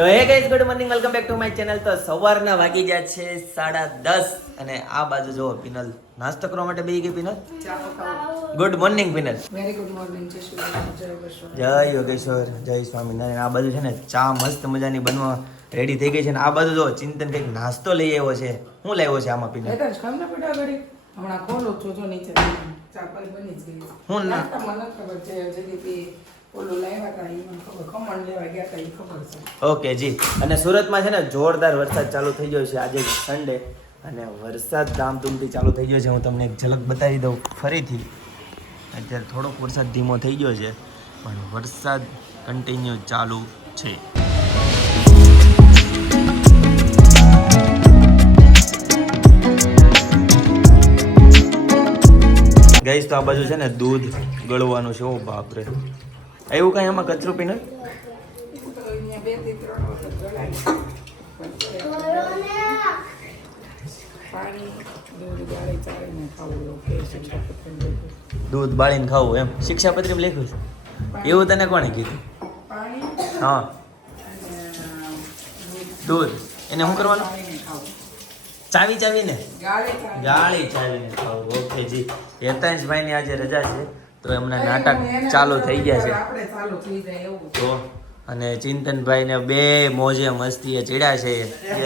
તો હે guys, good morning, welcome back to my channel. તો સવારના વાગી ગયા છે 10:30 અને આ બાજુ જો પિનલ નાસ્તો કરવા માટે બેસી ગઈ. Penal, good morning penal. Very good morning. જય યોગેશ્વર, જય સ્વામિનારાયણ. આ બાજુ છે ને ચા મસ્ત મજાની બનવા રેડી થઈ ગઈ છે ને આ બાજુ જો ચિંતન કંઈક નાસ્તો લઈ આવ્યો છે. શું લાવ્યો છે આમાં પિનલ? હમણાં ખોલો છો જો નીચે ચા બની જ ગઈ. હું ના મને ખબર છે જલ્દી ઓલું લાવ્યા હતા એ મને ખબર, ખમણ લેવા ગયા હતા એ ખબર છે. ઓકે જી. અને સુરતમાં છે ને જોરદાર વરસાદ ચાલુ થઈ ગયો છે. આજે સન્ડે અને વરસાદ ધામધૂમથી ચાલુ થઈ ગયો છે. હું તમને એક ઝલક બતાવી દઉં ફરીથી. અત્યારે થોડોક વરસાદ ધીમો થઈ ગયો છે પણ વરસાદ કન્ટિન્યુ ચાલુ છે. ગાઈસ, તો આ બાજુ છે ને દૂધ ગળવાનું છે. ઓ બાપરે, એવું કઈ એમાં કચરું પીને દૂધ બાળીને ખાવું એમ શિક્ષાપત્રીમાં લખ્યું છે. એવું તને કોણે કીધું? હા, દૂધ એને શું કરવાનું? ચાવીને ગાળી ચાવીને ખાવું. ઓકે જી. હેતાંશભાઈ ની આજે રજા છે તો એમના નાટક ચાલુ થઈ ગયા છે. તો અને ચિંતનભાઈ ને બે મોજે મસ્તી ચીડા છે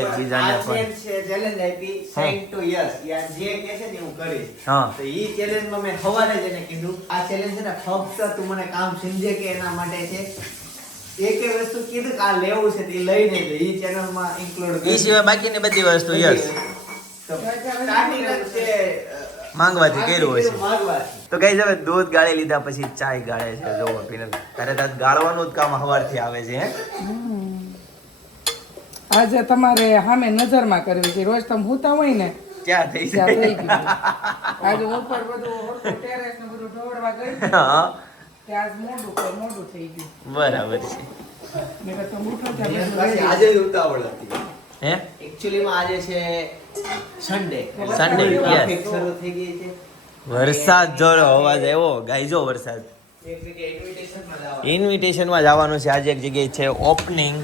એકબીજાને પણ. ચેલેન્જ આપી સાઇન ટુ યસ યાર જે કહે છે ને હું કરીશ. હા, તો ઈ ચેલેન્જ માં મેં સવારે જ એને કીધું આ ચેલેન્જ છે ને ફક્ત તું મને કામ સમજે કે એના માટે છે. એકે વસ્તુ કીધું કે આ લેવું છે તે લઈ નહીં તો ઈ ચેનલ માં ઇન્ક્લુડ ઈ સિવાય બાકીની બધી વસ્તુ યસ સ્ટાર્ટિંગ છે માંગવાથી કર્યું હશે. માંગવાથી તો કઈ હવે દૂધ ગાળી લીધા પછી ચાય ગાળે છે. જો પીનલ તારે તાર ગાળવાનું જ કામ સવારથી આવે છે. હે, આજે તમારે સામે નજરમાં કરવી છે. રોજ તમે હુતા હોય ને ક્યાં થઈ ત્યાં થઈ છે? ગયું. આજે ઉપર બધું ટેરેસ ને બધું ઢોળવા ગઈ હા, ત્યાં મોડું થઈ ગયું. બરાબર છે. મેં કહ્યું તમે ઉઠો ત્યાં બધું પછી ready. આજે જ ઉતાવળ હતી. હે, એકચ્યુઅલી માં આજે છે સન્ડે. Sunday, yes. ટ્રાફિક શરૂ થઈ ગઈ છે. વરસાદ જોરો અવાજ આવ્યો ગાઈજો. વરસાદ એક જગ્યાએ ઇન્વિટેશન માં જવાનું. ઇન્વિટેશનમાં જવાનું છે. આજે એક જગ્યાએ છે ઓપનિંગ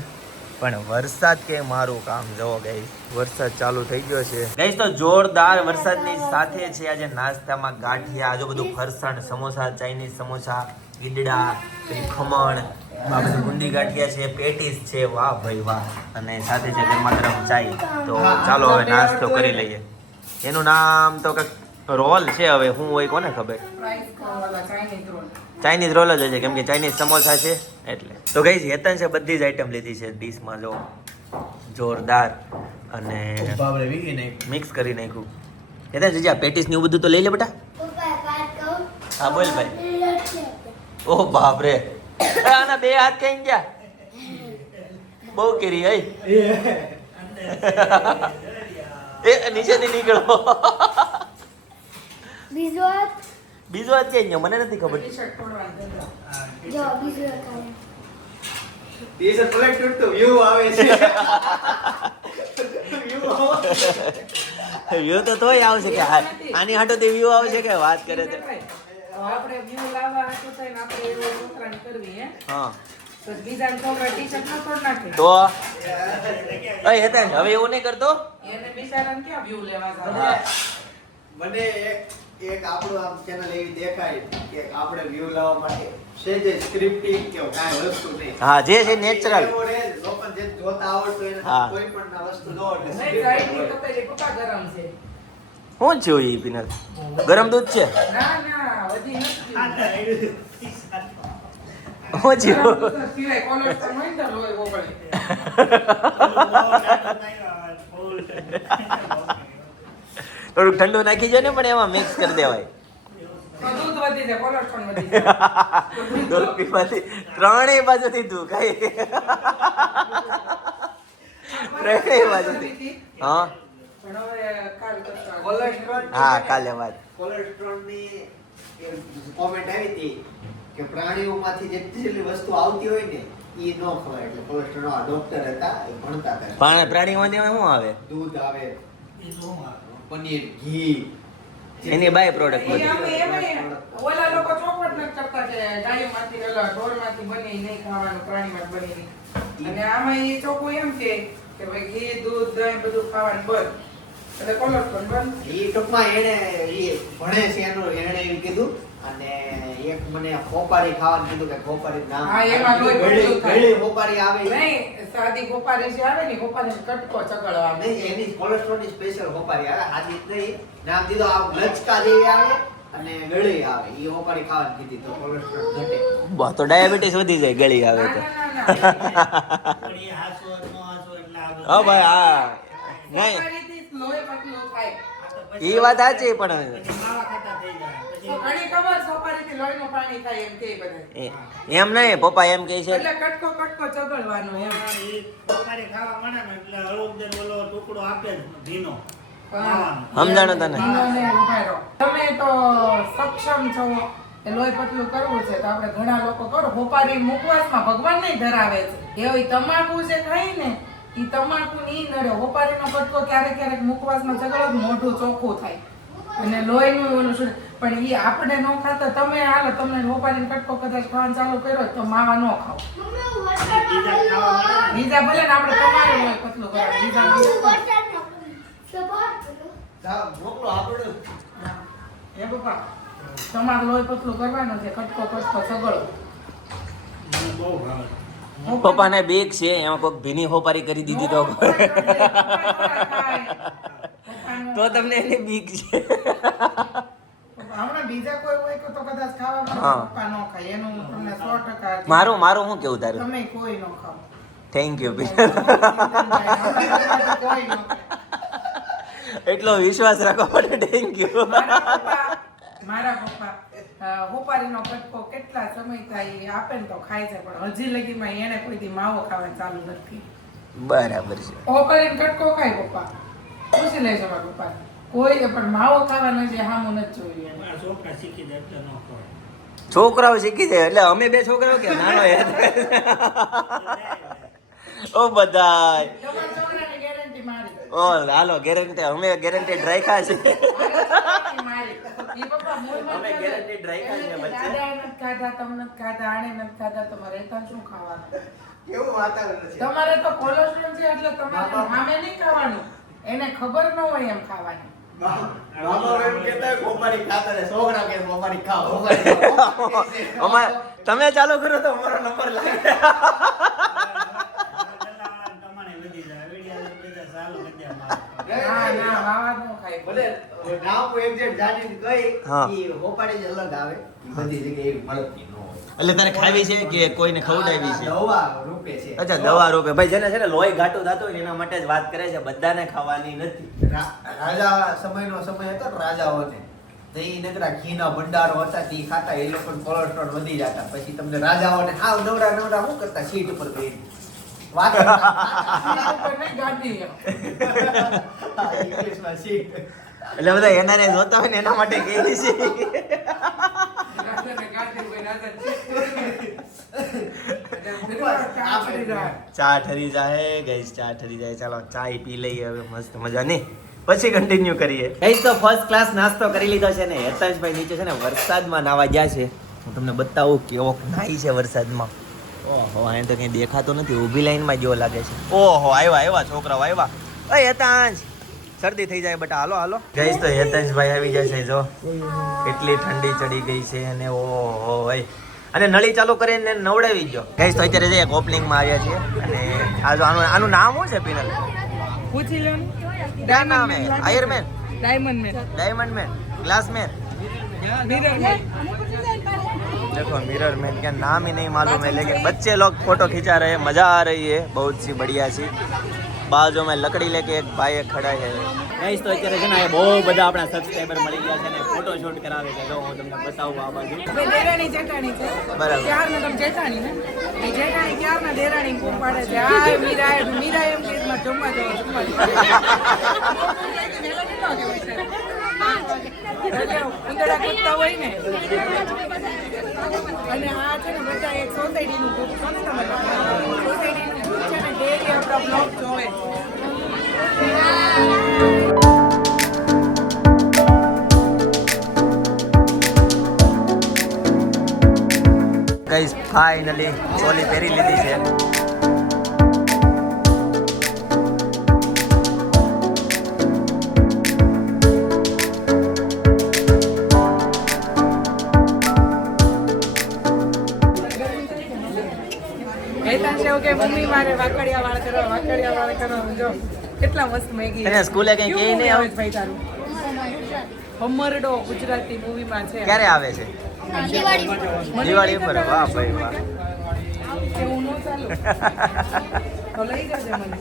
પણ વરસાદ કે મારું કામ જોવો ગાઈસ. વરસાદ ચાલુ થઈ ગયો છે ગાઈસ. તો જોરદાર વરસાદની સાથે છે આજે નાસ્તામાં ગાંઠિયા, જો બધું ફરસાણ, સમોસા, ચાઇનીઝ સમોસા, ઈડડા, પછી ખમણ, આ બધું ગુંડી ગાંઠિયા છે, પેટીસ છે. વાહ ભાઈ વાહ. અને સાથે છે ગરમા ગરમ ચાય. તો ચાલો હવે નાસ્તો કરી લઈએ. એનું નામ તો કંઈક રોલ છે, હવે શું હોય કોને ખબર. Price વાળા Chinese roll. ચાઇનીઝ રોલ જ છે કેમ કે ચાઇનીઝ સમોસા છે એટલે. તો ગઈ હેતન છે બધી જ આઈટમ લીધી છે ડીશમાં. જો જોરદાર અને બાબરે વીગી નહીં. મિક્સ કરી નાખ્યું. હેતન જીજા પેટીસ ને એવું બધું તો લઈ લે બેટા. હા બોલ ભાઈ. ઓહ બાપ રે, આના બે હાથ કઈ ગયા બહુ કેરી હઈ. એ નીચેથી નીકળો. બીજો હાથ ક્યાં ગયો મને નથી ખબર. T-shirt તોડવાનું ધંધો. ટી-શર્ટ પલટ તો વ્યૂ આવે છે. વ્યૂ આવે. વ્યૂ તો તોય આવશે કે આની હાટોથી વ્યૂ આવશે કે વાત કરે તો. આપણે view લાવવા હાટુ થઈને આપણે એવું છોકરાને કરવી હે હા તો બીજાને છોકરા ટી-શર્ટ ન તોડ નાખે તો અય હેતન હવે એવું નહીં કરતો. એને બિચારાને ક્યાં view લેવા હા. જાવ. મને એક આપણું આમ ચેનલ એવી દેખાય કે આપણે વ્યૂ લાવવા માટે સેજે સ્ક્રિપ્ટિંગ કે કાંઈ વસ્તુ નહીં. હા જે છે નેચરલ. લોકો જે જોતા આવડતું એને હા. કોઈ પણ ના વસ્તુ નો એટલે નહીં, સાઈડની તપેલી પપ્પા ગરમ છે. શું છે એ પિનલ? ગરમ દૂધ છે? ના હજી નથી શું છે? ગરમ દૂધ જ પીવાય. કોલેસ્ટ્રોલ હોય ને તો લોહી ઓગળે. થોડુંક ઠંડુ નાખી જાય ને પણ એમાં મિક્સ કરી દેવાય. તો દૂધ વધી જાય, કોલેસ્ટ્રોલ વધી જાય. દૂધ પીવાથી ત્રણેય બાજુથી દુઃખ ખાય. ત્રણેય બાજુથી. હા પણ હવે કાલ કરતા કોલેસ્ટ્રોલ હા કાલે વાત. કોલેસ્ટ્રોલ ની કોમેન્ટ આવી હતી કે પ્રાણીઓમાંથી જેટલી વસ્તુ આવતી હોય ને ઈ ન ખવાય એટલે કોલેસ્ટ્રોલ નો ડોક્ટર હતા એ ભણતા હતા. પ્રાણીમાંથી શું આવે? દૂધ આવે, પનીર, ઘી, એની બાય પ્રોડક્ટ એ બધી. અમે એમાંય ઓલા લોકો ચોખવટ નથી કરતા કે ગાયમાંથી ઓલા ઢોરમાંથી બને ઈ નહીં ખાવાનું, પ્રાણીમાંથી બને ઈ નહીં. અને આમાં એ ચોખ્ખું એમ કે ભાઈ ઘી, દૂધ, દહીં બધું ખાવાનું બંધ. એટલે કોલેસ્ટ્રોલ બંધ. એ ટૂંકમાં એને ભણે છે એને એવું કીધું. અને એક મને ખોપારી ખાવાનું કીધું કે ખોપારી નામ. હા, એમાં લોહી પડતું થાય. ગળી ખોપારી આવે ઈ. નહીં, સાદી ગોપારી જે આવે ને ગોપારી કટકો ચગળો આવે. નહીં, એની કોલેસ્ટ્રોલની સ્પેશિયલ ખોપારી આવે. આજી નહીં નામ દીધો આ લચકા જેવી આવે અને ગળી આવે. ઈ ખોપારી ખાવાની કીધી તો કોલેસ્ટ્રોલ ઘટે. બા, તો ડાયાબિટીસ વધી જાય ગળી આવે તો. ના. હા ભાઈ, હા નહીં, ગોપારીથી લોહી પતલું થાય. એ વાત સાચી, પણ તો ઘણી ખબર સોપારીથી લોહીનું પાણી થાય એમ કે બધા. એમ નહીં, પપ્પા એમ કહે છે એટલે કટકો ચગળવાનો એમ. સમજાણો તને? ભીનોને ઉભા રહો. તમે તો સક્ષમ છો એ લોહી પતલું કરવું છે તો આપણે ઘણા લોકો કરો હોપારી મુખવાસમાં ભગવાન નહીં ધરાવે છે. એવી તમાકુ જે ખાઈ ને ઈ તમાકુ ની નડે. હોપારીનો કટકો ક્યારેક મુખવાસમાં ચગળો તો મોઢું ચોખ્ખું થાય અને લોહીનું ઓલું શું. પણ ઈ આપણે ન ખાતા તમે હાલો તમને હોપારીનો કટકો કદાચ ખાવાનું ચાલુ કર્યો તો માવા ન ખાઓ. બીજા ભલે ને આપણે તમારું લોહી પતલું કરાવે બીજા મોકલો આપણે. એ પપ્પા તમારે લોહી પતલું કરવાનું છે કટકો સગળો. પપ્પાને બીક છે, એમાં કોઈક ભીની હોપારી કરી દીધી તો તો તમને એની બીક છે. હમણાં બીજા કોઈ હોય તો કદાચ ખાવામાં હા. પપ્પા ન ખાય એનું તમને 100% મારું શું કેવું તારું? તમે કોઈ ન ખાઓ. Thank you. કોઈ ન ખાય. એટલો વિશ્વાસ રાખો પડે. Thank you. મારા પપ્પા હોપારીનો કટકો કેટલા સમય થાય એ આપે ને તો ખાય છે પણ હજી લગીમાં એને કોઈ દી માવો ખાવાનું ચાલુ નથી. બરાબર છે. હોપારીનો કટકો ખાય પપ્પા. પૂછી લેજો મારા પપ્પા. કોઈ પણ માવો ખાવાનો છે હામું નથી જોયું એને. છોકરાઓ શીખી જાય એટલે અમે બે છોકરાઓ કે નાનો યાદ ઓ બધાય તમારા છોકરાની ગેરંટી મારી. ઓ હાલો ગેરંટી, અમે ગેરંટેડ રાખ્યા છે. અમે guaranteed રાખ્યા છે વચ્ચે. કેવું વાતાવરણ છે. તમારે તો કોલેસ્ટ્રોલ છે એટલે તમારે સામે નહીં ખાવાનું. એને ખબર ન હોય એમ ખાવાની. બાબા એમ કહેતા હોય ખોપારી ખાતા રહે. છોકરા કે ખોપારી ખાઓ, ખોપારી ખાઓ. અમાર તમે ચાલુ કરો તો અમારો નંબર લાગે. ના વાવા ન ખાય. ભલે નામ એક્ઝેક્ટ જાણીને ગઈ હા. ઈ ખોપારી જ અલગ આવે. ઈ બધી જગ્યાએ એવી મળતી ન હોય. એટલે તને ખાવી છે કે કોઈને ખવડાવી છે? દવા રૂપે છે. અચ્છા, દવા રૂપે. ભાઈ જેને છે ને લોહી ઘાટું થતું હોય ને એના માટે જ વાત કરે છે, બધાને ખાવાની નથી. રાજા સમયનો સમય હતો ને રાજાઓને તો ઈ નકરા ઘીના ભંડારો હતા તે ખાતા એ લોકોને કોલેસ્ટ્રોલ વધી જતા. પછી તમને રાજાઓને હાવ નવરા શું કરતા સીટ ઉપર બેસી વાત કરતા. એના ઉપર નહીં ગાડી એમ. ઇંગ્લિશમાં સીટ. એટલે બધા એના જોતા હોય ને એના માટે કહે છે. રાજાને ગાડી ઉપર રાજા ચા પડી જાય. ચા ઠરી જાય ગઈસ, ચા ઠરી જાય. ચાલો ચાય પી લઈએ હવે મસ્ત મજાની, પછી કન્ટિન્યુ કરીએ. ગઈસ તો ફર્સ્ટ ક્લાસ નાસ્તો કરી લીધો છે ને હેતાંશભાઈ નીચે છે ને વરસાદમાં નાવા ગયા છે. હું તમને બતાવું કેવો નાઈ છે વરસાદમાં. ઓહો, અહીં તો કઈ દેખાતો નથી, ઊભી લાઈનમાં જેવો લાગે છે. ઓહો, આવ્યા છોકરાઓ આવ્યા. ઓય હેતાંશ, શરદી થઈ જાય બટા. હાલો હાલો ગઈસ તો હેતાંશભાઈ આવી જશે. જો કેટલી ઠંડી ચડી ગઈ છે અને ઓહો ભાઈ, અને નળી ચાલુ કરીને નવડાવી ગયો. ગઈસ તો અત્યારે જે એક ઓપનિંગમાં આવ્યા છીએ અને આ જો આનું નામ શું છે પિનલ? પૂછી લો ને. क्या नाम है? Iron man, diamond man, diamond man, glass man, mirror man. देखो मिरर मैन क्या नाम ही नहीं मालूम है, लेकिन बच्चे लोग फोटो खिंचा रहे हैं, मजा आ रही है बहुत सी बढ़िया सी. बाजू में लकड़ी लेके एक भाई खड़ा है. गाइस તો અત્યારે છે ને બહુ બધા આપણા સબસ્ક્રાઇબર મળી ગયા છે ને ફોટો શૂટ કરાવે છે. જો હું તમને બતાવું આ બાજુ. બે દેરાણી જેઠાણી છે. બરાબર. ક્યારના તમે જેઠાણી ને એ જેઠાણી ક્યારના દેરાણી કુમ પાડે છે. આ મીરા એમ કે માં જમવા જવા ઉંદરડા કૂદતા હોય ને અને આ છે ને બધા એક સોસાયટીનું ગ્રુપ છે ને તમે સોસાયટીનું ગ્રુપ છે ને ડેલી આપણા બ્લોગ જોવે. ફાઇનલી ચોલી પહેરી લીધી છે. હેતાંશ એવું કે મમ્મી મારે વાકડિયા વાળ કરવા જો કેટલા મસ્ત મેગી એને સ્કૂલે કઈ કહે નહીં આવે? ભાઈ તારું હમરડો ગુજરાતી મૂવીમાં છે. ક્યારે આવે છે? દિવાળી પર. વાહ ભાઈ વાહ. એવું ન ચાલુ તો લઈ જજે મને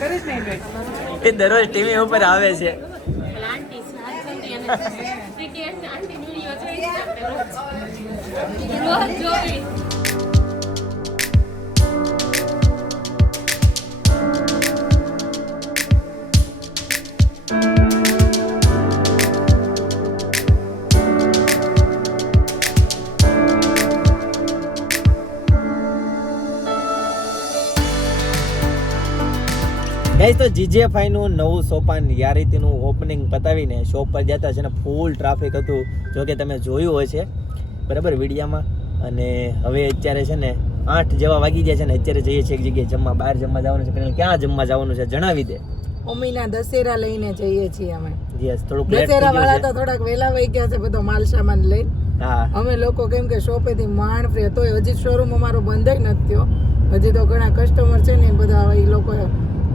કરીશ નહીં બેટ એ દરરોજ ટીવી ઉપર આવે છે. ગાઈસ તો જીજેફાઈ નું નવું સોપાન યારીતીનું ઓપનિંગ પતાવીને શોપ પર જતા છે ને ફૂલ ટ્રાફિક હતું, જો કે તમે જોયું હશે બરાબર વિડીયામાં. અને હવે અત્યારે છે ને 8 જેવા વાગી ગયા છે ને અત્યારે જઈએ છીએ એક જગ્યાએ જમવા. બહાર જમવા જવાનું છે. ક્યાં જમવા જવાનું છે જણાવી દે. મમ્મીના દશેરા લઈને જઈએ છીએ અમે. યસ, થોડુંક લેટ દશેરા થઈ વાળા ગયું તો થોડાક વહેલા વહી ગયા છે બધો માલ સામાન લઈને. છે. હા અમે લોકો કેમ કે શોપેથી માંડ ફ્રી હતો, હજી શોરૂમ અમારો બંધ જ નથી થયો. હજી તો ઘણા કસ્ટમર છે ને એ બધા એ લોકો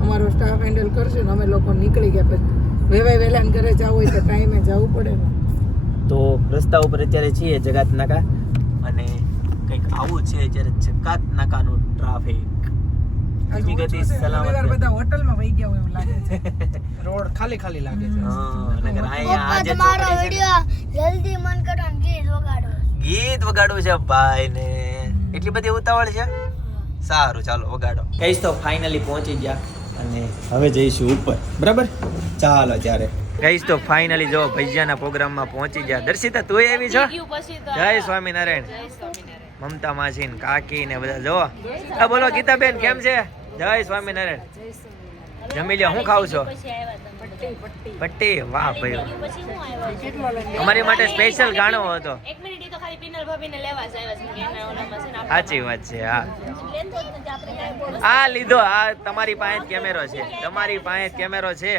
અમારો સ્ટાફ હેન્ડલ કરશે ને અમે લોકો નીકળી ગયા. પછી વેવાય વહેલાને ઘરે જવું હોય તો ટાઈમે જવું પડે ને. તો રસ્તા ઉપર અત્યારે છીએ જગાત નાકા, અને કંઈક આવું છે અત્યારે જગાત નાકાનું ટ્રાફિક. ધીમી ગતિ સલામત. બધા હોટલમાં વહી ગયા હોય એવું લાગે છે. રોડ ખાલી ખાલી લાગે છે. હા, નકર અહીંયા આજે તમારો ચોકડી છે. વિડિયો જલ્દી મન કરો ને ગીત વગાડો. ગીત વગાડવું છે ભાઈ ને, એટલી બધી ઉતાવળ છે. સારું ચાલો વગાડો. કઈશ તો ફાઇનલી પહોંચી ગયા અને હવે જઈશું ઉપર. બરાબર, ચાલો ત્યારે. કઈશ તો ફાઇનલી જો ભૈયાના પ્રોગ્રામમાં પહોંચી ગયા. દર્શિતા તું આવી છો? જય સ્વામિનારાયણ. મમતા માસી ને કાકી ને બધા જો. આ બોલો ગીતાબેન કેમ છે? જય સ્વામિનારાયણ. જમી લ્યો. હું ખાવ છો? પટ્ટી. વાહ ભાઈ, અમારી માટે સ્પેશિયલ ગાણો હતો. એક મિનિટ, ઈ તો ખાલી પિનલ ભાભીને લેવા જ આવ્યા છે એના ઓલામાં છે ને આપણે સાચી વાત છે. હા, લેતો જ નથી આપણે કાંઈ બોલો આ લીધો. આ તમારી પાસે જ કેમેરો છે. તમારી પાસે જ કેમેરો છે.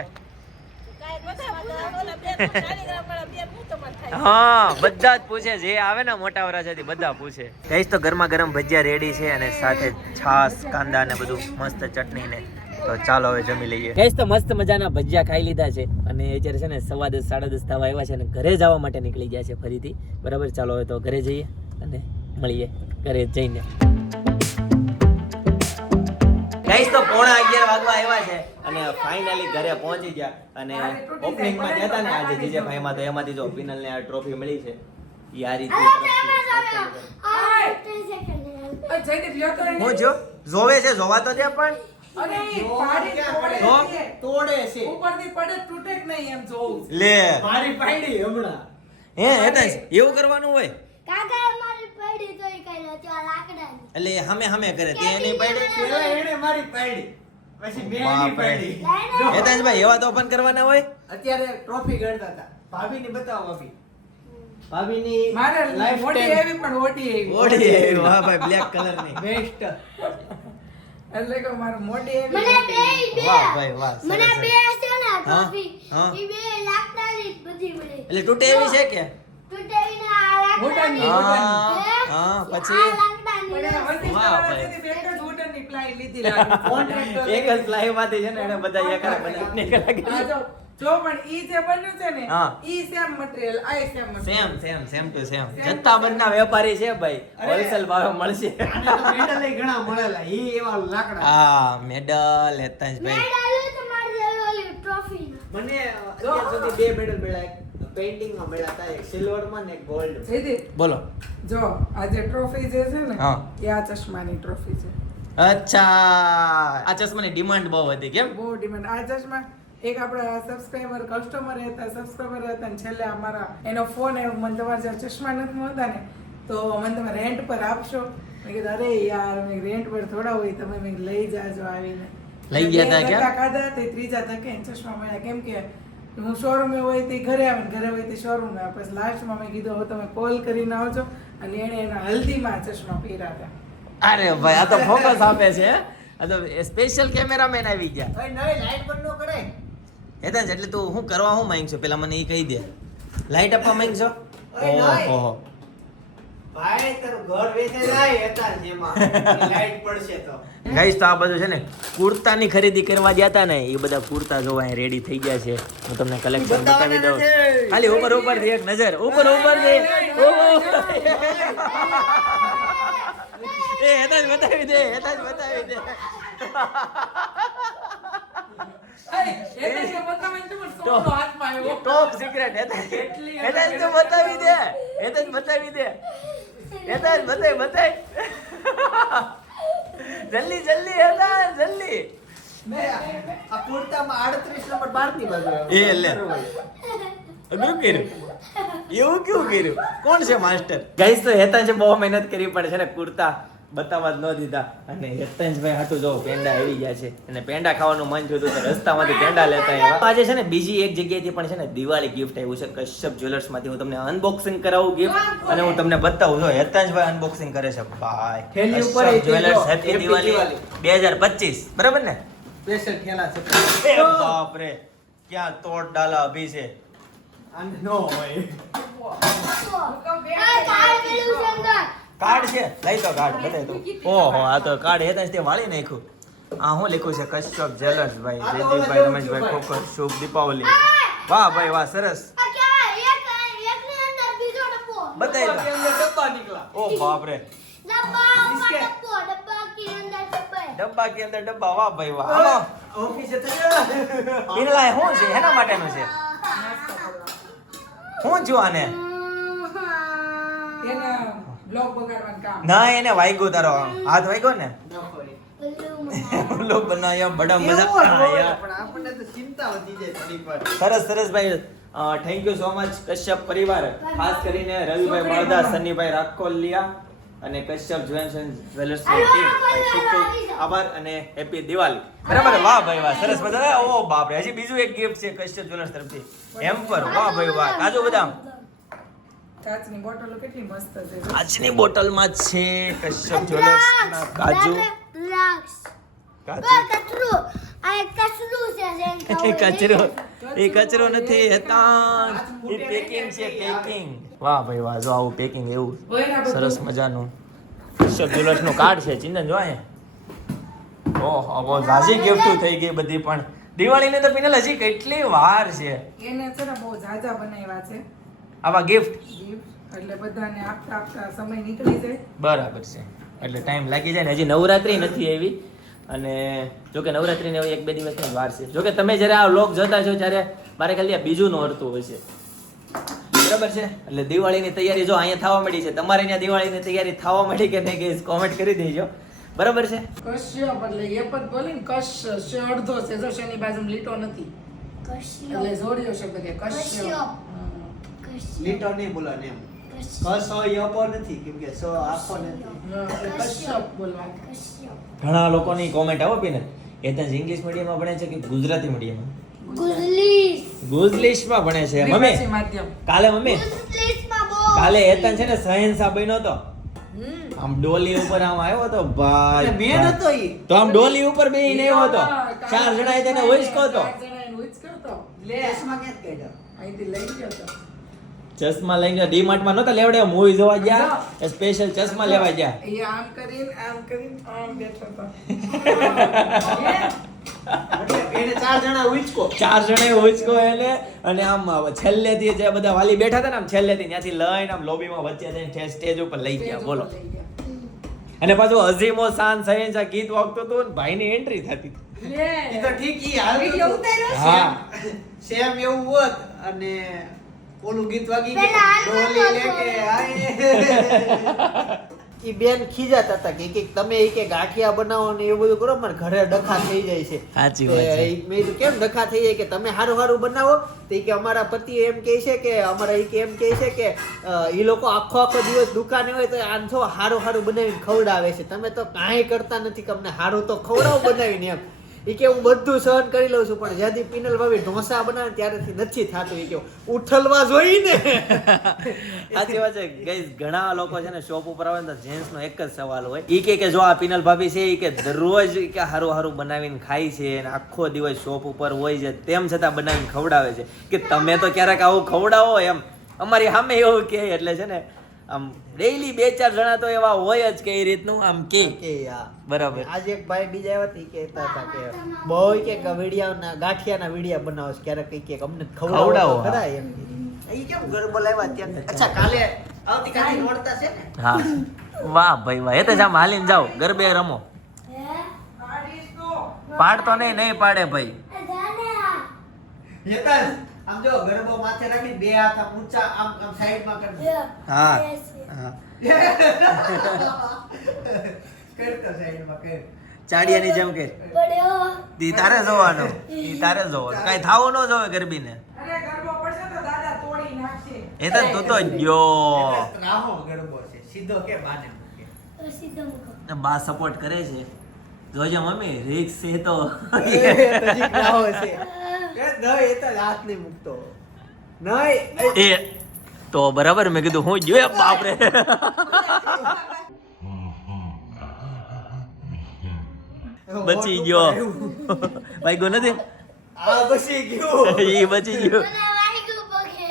હા, બધા જ પૂછે. જે આવે ને મોટા વરાજાથી બધા પૂછે. કઈશ તો ગરમા ગરમ ભજીયા રેડી છે અને સાથે છાસ, કાંદા ને બધું મસ્ત ચટણી ને. તો ચાલો હવે જમી લઈએ. કઈશ તો મસ્ત મજાના ભજીયા ખાઈ લીધા છે અને અત્યારે છે ને 10:15 10:30 થવા આવ્યા છે અને ઘરે જવા માટે નીકળી ગયા છે ફરીથી. બરાબર, ચાલો હવે તો ઘરે જઈએ અને મળીએ ઘરે જઈને. ગાઈસ તો 11:15 વાગવા આવ્યા છે અને ફાઇનલી ઘરે પહોંચી ગયા. અને ઓપનિંગમાં ગયા હતા ને આજે જીજેભાઈ માં, તો એમાંથી જો પિનલ ને આ ટ્રોફી મળી છે. યારી જયદીપ લ્યો તો એને. હું જો જોવે છે, જોવા તો દે પણ. અરે ઈ પાડી તોડે તો? છે. તોડે છે. ઉપરથી પડે તૂટે કે નહીં એમ જોવું. લે મારી પાડી હમણાં. હેતાંશ એવું કરવાનું હોય કાકા મારી પડી તો ઈ કઈ નથી આ લાકડાની. એટલે સામે કરે તે એની પાડી. પેલા એણે મારી પાડી, પછી મેં એની બાપરે. પાડી. હેતાંશભાઈ એવા તો પણ કરવાના હોય. અત્યારે ટ્રોફી ગણતા હતા. ભાભીની બતાવો ભાભી. ભાભીની મારે લાઈફ મોટી ટાઈમ એવી પણ ઓટી એવી. ઓડી એવી. વાહ ભાઈ, બ્લેક કલર ની. બેસ્ટ. એટલે કે મારે મોટી એવી મને બે વાહ ભાઈ વાહ, મને સરસ. બે છે ને ટ્રોફી હા. ઈ બે લાકડાની જ બધી મળી. એટલે તૂટે એવી છે કે? તૂટેવીને આ વૂડનની, લાકડાની. હા હા, પછી આ લાકડાની. પણ આ વસ્તી વાહ તમારા ભાઈ. સુધી એક જ વૂડનની પ્લાય લીધી લાગે. કોન્ટ્રાક્ટર એક જ પ્લાય માંથી છે ને એને બધા એકરા બધા નીકળ્યા. આ જો પણ ઈ જે બન્યું છે ને હા. ઈ સેમ મટીરીયલ આ same material same to same. જથ્થાબંધના વેપારી છે ભાઈ, અરે. હોલસેલ ભાવે મળશે. આને તો મેડલ ઘણા મળેલા. ઈ એવા લાકડા. હા, મેડલ હેતાંશભાઈ. મેડલ તમારી જેવી ઓલી ટ્રોફીના. મને અત્યાર સુધી બે મેડલ મળ્યા. એક પેઇન્ટિંગમાં મળ્યા હતા, એક સિલ્વરમાં ને એક ગોલ્ડ. જયદીપ બોલો. જો આ જે ટ્રોફી જે છે ને હા. એ આ ચશ્માની ટ્રોફી છે. અચ્છા, આ ચશ્માની ડિમાન્ડ બહુ હતી કેમ? બહુ ડિમાન્ડ. આ ચશ્મા એક આપણા સબસ્ક્રાઇબર કસ્ટમર હતા ને છેલ્લે અમારા એનો ફોન આવ્યો, મને તમારા જ્યાં ચશ્મા નથી મળતા ને તો મને તમે રેન્ટ પર આપશો. મેં કીધું અરે યાર, મેં રેન્ટ પર થોડા હોય, તમે મેં લઈ જાજો આવીને. લઈ ગયા તા બે ક્યાં? ધક્કા ખાધા તે ત્રીજા ધક્કે એને ચશ્મા મળ્યા. કેમ કે હું શોરૂમે હોય તે ઘરે આવે ને ઘરે હોય તે શોરૂમે આવે. પછી લાસ્ટમાં મેં કીધું હવે તમે કોલ કરીને આવજો અને એણે એના હલ્દીમાં ચશ્મા પહેર્યા હતા. અરે ભાઈ આ તો ફોકસ આપે છે આ તો સ્પેશિયલ કેમેરામેન આવી ગયા ભાઈ નવી લાઈટ બંધ ન કરાય. હેતાંશ એટલે તું શું કરવા શું માંગશો પેલા મને એ કહી દે લાઈટ આપવા માંગશો ઓય નહીં. ઓહો ભાઈ તારું ઘર વેચે જાય હતા જેમાં લાઈટ પડશે તો. ગાઈસ તો આ બધું છે ને કુર્તાની ખરીદી કરવા ગયા હતા ને એ બધા કુર્તા જો અહીં રેડી થઈ ગયા છે હું તમને કલેક્શન બતાવી દઉં ખાલી ઉપર થી એક નજર ઉપર થી એ હેતાંશ બતાવી દે એના જે બતાવે ને પણ સોનો હાથમાં આવ્યો. ટોપ સિક્રેટ હેતાંશ તો બતાવી દે હેતાંશ બતાવી જલ્દી હેતાંશ જલ્દી આ કુર્તામાં 38 નંબર 12 ની બાજુ આવે. એ લે અઘરું કર્યું એવું કેવું કર્યું કોણ છે માસ્ટર ગાઈસ તો હેતાંશે બહુ મહેનત કરવી પડે છે ને કુર્તા બતાવવા જ ન દીધા અને હેતાંશભાઈ હાટું જો પેંડા આવી ગયા છે અને પેંડા ખાવાનું મન થયું તો રસ્તામાંથી પેંડા લેતા આવ્યા આજે છે ને બીજી એક જગ્યાએથી પણ છે ને દિવાળી ગિફ્ટ આવ્યું છે કશ્યપ જ્વેલર્સ માંથી હું તમને અનબોક્સિંગ કરાવું ગિફ્ટ અને હું તમને બતાવું જો હેતાંશભાઈ અનબોક્સિંગ કરે છે ભાઈ થેલી ઉપર કશ્યપ એ જો, jewellers happy Happy Diwali Diwali. 2025 બરાબર ને સ્પેશિયલ થેલા છે. એ બાપ રે ક્યાં તોડ ડાલા અભી છે અને નો હોય. આ કાળ પેલું છે અંદર. કાર્ડ છે લઈ તો કાર્ડ બતાય તો ઓહો આ તો કાર્ડ હેતાંશ તે વાળી નાખ્યું આ હું લખ્યું છે કશ્યપ જ્વેલર્સ ભાઈ જયદીપભાઈ રમેશભાઈ ખોખર શુભ દીપાવલી વાહ ભાઈ વાહ સરસ આ કેવાય એકની અંદર બીજો ડબ્બો. બતાય તો અંદર ડબ્બા નીકળા. ઓ બાપ રે ડબ્બા ઉપર બિસ્કિટ. ડબ્બો, ડબ્બા की અંદર ડબ્બા. ડબ્બા કે અંદર ડબ્બા વાહ ભાઈ વાહ આમાં ઓફિસે તો ગયા. ઇનલાય શું છે એના માટેનું છે હું છું આને એને બ્લોગ બગાડવાનું કામ. ના એને વાગ્યો તારો હાથ વાગ્યો ને ન હોય. ઓલું મમ્મા. લોગ બનાયા બડા એવું મજા જ હોય, આયા પણ આપણને તો ચિંતા વધી જાય થોડી પર. સરસ ભાઈ thank you so much Kashyap પરિવાર ખાસ કરીને રવિભાઈ મળદા સન્નીભાઈ રાખોલિયા અને કશ્યપ જ્વેલર્સ ટીમ ખૂબ ખૂબ આભાર અને હેપી દિવાળી બરાબર વાહ ભાઈ વાહ સરસ બધા ઓ બાપ રે હજી બીજું એક ગિફ્ટ છે કશ્યપ જ્વેલર્સ તરફથી એમ્પર વાહ ભાઈ વાહ કાજુ બદામ કાચની બોટલો કેટલી મસ્ત છે. કાચની બોટલમાં છે કશ્યપ જ્વેલર્સ ના કાજુ દ્રાક્ષ. કાજુ કચરું. આ એક કચરું છે જેમ ખાવું. એ કચરો નથી હેતાંશ એ પેકિંગ છે પેકિંગ વાહ ભાઈ વાહ જો આવું પેકિંગ એવું ઓય બધું. સરસ મજાનું કશ્યપ જ્વેલર્સ નું કાર્ડ છે ચિંતન જો અહીંયા ઓહો બહુ ઝાઝી ગિફ્ટ થઈ ગઈ બધી પણ દિવાળીને તો પિનલ હજી કેટલી વાર છે એને છે ને બહુ ઝાઝા બનાવ્યા છે આવા ગિફ્ટ gift. એટલે બધાને આપતા સમય નીકળી જાય. બરાબર છે એટલે ટાઈમ લાગી જાય ને હજી નવરાત્રી નથી આવી અને જો કે નવરાત્રીને હવે 1-2 દિવસની વાર છે જો કે તમે જ્યારે આ વ્લોગ જોતા છો ત્યારે મારે ખાલી આ બીજું નોરતું હશે બરાબર છે એટલે દિવાળીની તૈયારી જો અહીંયા થવા માંડી છે તમારે ત્યાં દિવાળીની તૈયારી થવા માંડી કે નહીં ગઈસ કોમેન્ટ કરી દેજો બરાબર છે કશ્યપ એટલે એ પણ બોલીને કશ શ અડધો છે જો શેની બાજુમાં લીટો નથી કશ્યપ. એટલે જોડ્યો શબ્દ કે કશ્યપ. કશ્યપ. હમ. કશ્યપ. લીટો નહીં બોલવાનું એમ. કશ્યપ. ક સો યપો નથી કેમ કે સો આખો નથી. હા, એટલે કશ્યપ બોલવાનું. કશ્યપ. ઘણા લોકોની કોમેન્ટ આવો પીને એ ત્યાં ઇંગ્લિશ મીડિયમમાં ભણે છે કે ગુજરાતી મીડિયમમાં ગુજલીસ. ગુજલીશમાં ભણે છે મમ્મી દ્વિભાષી માધ્યમ. કાલે મમ્મી ગુજલીસમાં બોલ. કાલે એતન છે ને સહેનસા બન્યો તો હમ. આમ ડોલી ઉપર આમ આવ્યો તો ભાઈ અને મેન હતો ઈ. તો આમ ડોલી ઉપર બેહીને આવ્યો તો ચાર જણાએ તેને ઉંચકો તો ચાર જણાએ ઉંચકો તો. લેસમાં ક્યાં જ કાઢ્યો? અહીંથી લઈ ગયો તો. ચશ્મા લઈને ડીમાર્ટ માં નતા લેવડે મૂવી જોવા ગયા સ્પેશિયલ ચશ્મા લેવા ગયા એ આમ કરીને આમ બેઠો તો. એટલે એને 4 જણા ઉંચકો. ચાર જણાએ ઉંચકો એને અને આમ છેલ્લેથી જે બધા વાલી બેઠા હતા ને આમ છેલ્લેથી ત્યાંથી લઈને આમ લોબીમાં વચ્ચે જઈને સ્ટેજ ઉપર લઈ ગયા બોલો લઈ ગયા. અને પાછું અઝીમો શાન સહેનશા ગીત વાગતું હતું ને ભાઈની એન્ટ્રી થતી હતી. લે. ઈ તો ઠીક ઈ હાલ વિડીયો ઉતાર્યો છે? હા સેમ એવું હોત અને ઓલું ગીત વાગી પેલા ગયું, ડોલી લેકે આયે. ઈ બેન ખીજાતા હતા કે તમે ઈ કે ગાંઠિયા બનાવો ને એવું બધું કરો મારે ઘરે ડખા થઈ જાય છે. સાચી વાત છે. તે ઈ મેં કીધું કેમ ડખા થઈ જાય કે તમે હારું બનાવો તો ઈ કે અમારા પતિ એમ કહે છે કે અમારા ઈ કે એમ કહે છે કે ઈ લોકો આખો દિવસ દુકાને હોય તો આમ જો હારું બનાવીને ખવડાવે છે તમે તો કાંઈ કરતા નથી કે અમને હારું તો ખવડાવો બનાવીને એમ ઈ કે હું બધું સહન કરી લઉં છું પણ જ્યાંથી પિનલ ભાભી ઢોસા બનાવે ત્યારેથી નથી થતું. ઈ કે ઉઠલવા જોઈ ને. સાચી વાત છે ગાઈસ. ઘણા લોકો છે ને શોપ ઉપર આવે ને તો જેન્ટ્સ નો એક જ સવાલ હોય. ઈ કે જો આ પિનલ ભાભી છે ઈ કે દરરોજ ઈ કે હારું હારું બનાવીને ખાય છે અને આખો દિવસ શોપ ઉપર હોય છે તેમ છતાં બનાવીને ખવડાવે છે કે તમે તો ક્યારેક આવું ખવડાવો એમ. અમારી સામે એવું કે એટલે છે ને આમ ડેઈલી 2-4 જણા તો એવા હોય જ કે એ રીતનું આમ કે હા બરાબર. આજે એક ભાઈ બીજા આવ્યા હતા, ઈ કહેતા હતા કે બહુ કે વિડિયાના ગાંઠિયાના વિડિયા બનાવો છો ક્યારેક કઈ કે અમને ખવડાવો, ખવડાવો હા. ખરા એમ. ઈ કેમ ઘર બોલાવ્યા ત્યાં? અચ્છા કાલે આવતીકાલે નોરતા છે ને? હા વાહ ભાઈ વાહ. એ તો આમ હાલીને જાઓ ગરબે રમો. હે પાડીશ તો. પાડતો નહીં પાડે ભાઈ. આ જાને આ યતાસ આમ જો ગરબો માથે રાખી બે હાથ આમ ઊંચા આમ આમ સાઈડમાં કરી લ્યો. હા Yes. હા. કરતો સાઈડમાં કર. ચાડિયાની જેમ કે પડ્યો ઈ તારે જોવાનો. ઈ તારે જોવો. કાઈ થાવું ન જોવે ગરબીને. અરે ગરબો પડશે તો દાદા તોડી નાખશે. એ તો તું તો ગયો. યતાસ રાહો ગરબો છે સીધો કે બાને મૂકે. સીધો મૂકો. બા સપોર્ટ કરે છે. જોજો મમ્મી રિક્સ છે તો. નજીક રાહો છે. એ નહીં એ તો હાથ નહીં મૂકતો. નહીં એ તો બરાબર મેં કીધું હું જોયા બાપરે. બચી ગયો. વાગ્યો નથી. આ બસી ગયું. ઈ બચી ગયો. મને વાગ્યું પગે.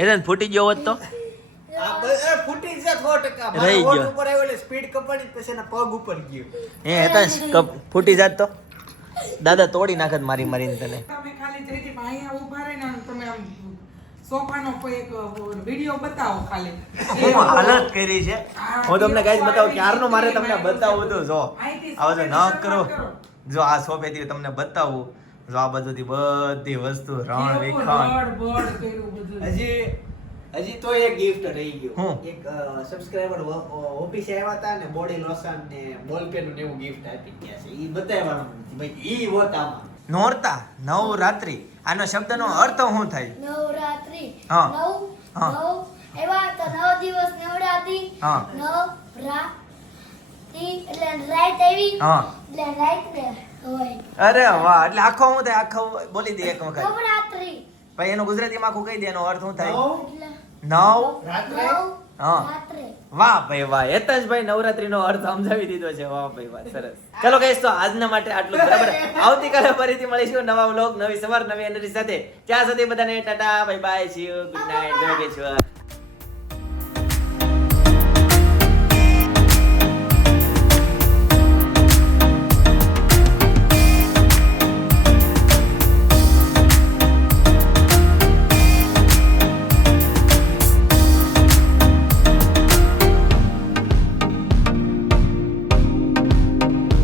એને ફૂટી ગયો હોત તો આ એ ફૂટી છે 100%. રહી મારા ગયો. હોઠ ઉપર આવ્યો એટલે સ્પીડ કપાડી પછી એના પગ ઉપર ગયો. એ હતા ફૂટી જાત તો દાદા તોડી નાખત મારી મારીને તને. તમે ખાલી જયદીપ અહીંયા ઊભા રહીને આમ તમે આમ સોફાનો કોઈ એક વિડિયો બતાવો ખાલી. હું હાલત કરી છે. હું તમને ગાઈસ બતાવું ક્યારનું મારે તમને બતાવવું હતું. જો આવો જો ન કરો. જો આ સોફેથી તમને બતાવું. જો આ બધુંથી બધી વસ્તુ રણ વિખાણ. બળ બળ કર્યું બધું. હજી તો એક ગિફ્ટ રહી ગયું. હું? એક સબસ્ક્રાઇબર ઓફિસે આવ્યા હતા ને બોડી લોશન ને બોલ પેન ને એવું ગિફ્ટ આપી ગયા છે. ઈ બતાવવાનું નથી ભાઈ. ઈ હોત આમાં. નોરતા નવરાત્રી આનો શબ્દનો અર્થ શું થાય? નવરાત્રી. હા. નવ હા. નવ એવા તો 9 દિવસ નવરાત્રી. હા. નવરાત્રી એટલે રાત આવી. હા. એટલે રાત ને હોય. અરે વાહ. એટલે આખો શું થાય? આખો બોલી દે એક વખત. નવરાત્રી. પછી એનું ગુજરાતીમાં આખું કહી દે એનો અર્થ શું થાય? નવ એટલે નવ. રાત્રે હા. રાત્રે. વાહ ભાઈ વાહ. હેતંશભાઈ નવરાત્રીનો અર્થ સમજાવી દીધો છે. વાહ ભાઈ વાહ. સરસ. ચલો ગાઈસ તો આજના માટે આટલું બરાબર. આવતીકાલે ફરીથી મળીશું નવા વ્લોગ નવી સવાર નવી એનર્જી સાથે. ત્યાં સુધી બધાને Tata bye bye see you good night જય કેશવ.